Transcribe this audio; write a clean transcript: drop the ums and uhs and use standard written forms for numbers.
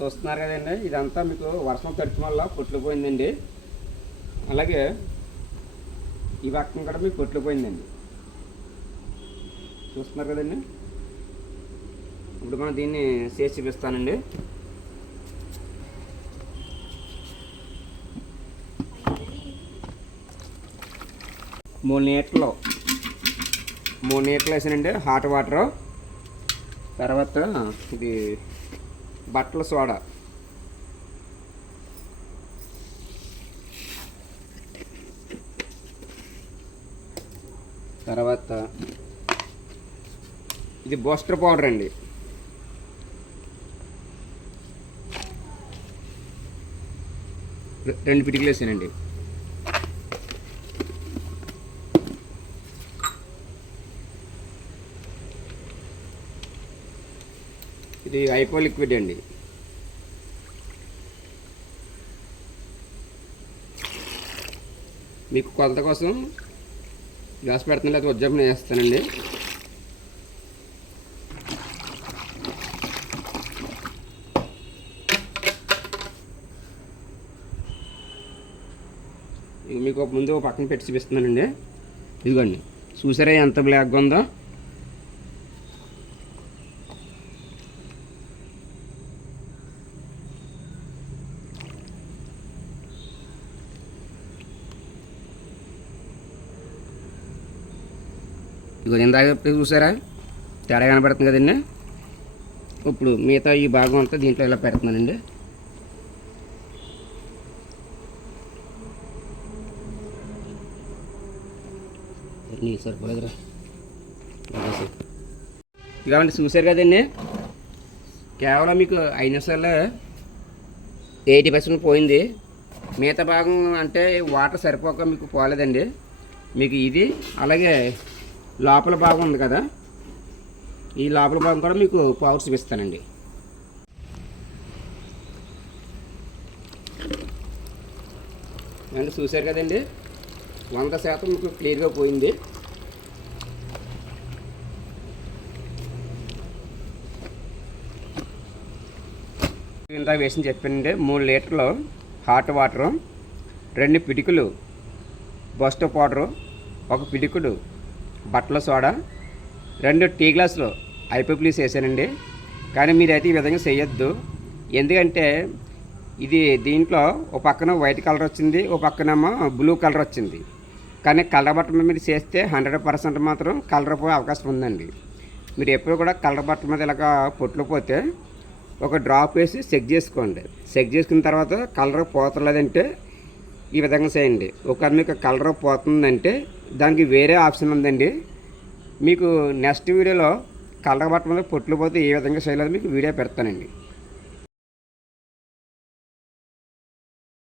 చూస్తున్నారు కదండి, ఇదంతా మీకు వర్షం తడిచిన వల్ల పొట్లుపోయిందండి. అలాగే ఈ పక్కన కూడా మీకు పొట్లుపోయిందండి. చూస్తున్నారు కదండి. ఇప్పుడు మనం దీన్ని చేసి చూపిస్తానండి. మూడు నీటిలో వేసానండి హాట్ వాటర్. తర్వాత ఇది బట్టల సోడా, తర్వాత ఇది బూస్టర్ పౌడర్ అండి. రెండు పిటికలు వేసానండి. ఇది ఐపో లిక్విడ్ అండి. మీకు కొలత కోసం గ్లాస్ పెడుతుంది, అది ఉజ్జాపన వేస్తానండి. మీకు ముందు పక్కన పెట్టి చూపిస్తున్నానండి. ఇదిగోండి, చూసారా ఎంత బ్లాక్గా ఉందో. ఇదిగో ఇందాక చూసారా తేడా కనబడుతుంది కదండి. ఇప్పుడు మిగతా ఈ భాగం అంతా దీంట్లో ఇలా పెడుతున్నానండి. సరిపోలేదురా. ఇలాంటి చూసారు కదండి, కేవలం మీకు 5 నిమిషాల్లో 80% పోయింది. మిగతా భాగం అంటే వాటర్ సరిపోక మీకు పోలేదండి. మీకు ఇది అలాగే లోపల భాగం ఉంది కదా, ఈ లోపల భాగం కూడా మీకు పవర్ చూపిస్తానండి. అంటే చూసారు కదండి, 100% మీకు క్లియర్గా పోయింది. ఇందాక వేసి చెప్పానండి, 3 లీటర్లు హాట్ వాటరు, 2 పిడికులు బూస్టర్ పౌడరు, 1 పిడికుడు బట్టల సోడా, 2 టీ గ్లాసులు ఐపో ప్లీస్ వేసానండి. కానీ మీరైతే ఈ విధంగా చేయొద్దు. ఎందుకంటే ఇది దీంట్లో ఒక పక్కన వైట్ కలర్ వచ్చింది, ఒక పక్కనేమో బ్లూ కలర్ వచ్చింది. కానీ కలర్ బట్టల మీద చేస్తే 100% మాత్రం కలర్ పోయే అవకాశం ఉందండి. మీరు ఎప్పుడు కూడా కలర్ బట్టల మీద ఇలాగ పొట్లు పోతే ఒక డ్రాప్ వేసి చెక్ చేసుకోండి. చెక్ చేసుకున్న తర్వాత కలర్ పోతలేదంటే ఈ విధంగా చేయండి. ఒకవేళ మీకు కలర్ పోతుందంటే దానికి వేరే ఆప్షన్ ఉందండి. మీకు నెక్స్ట్ వీడియోలో కలర్ బట్టల మీద పొట్లు పోతే ఏ విధంగా చేయాలో మీకు వీడియో పెడతానండి.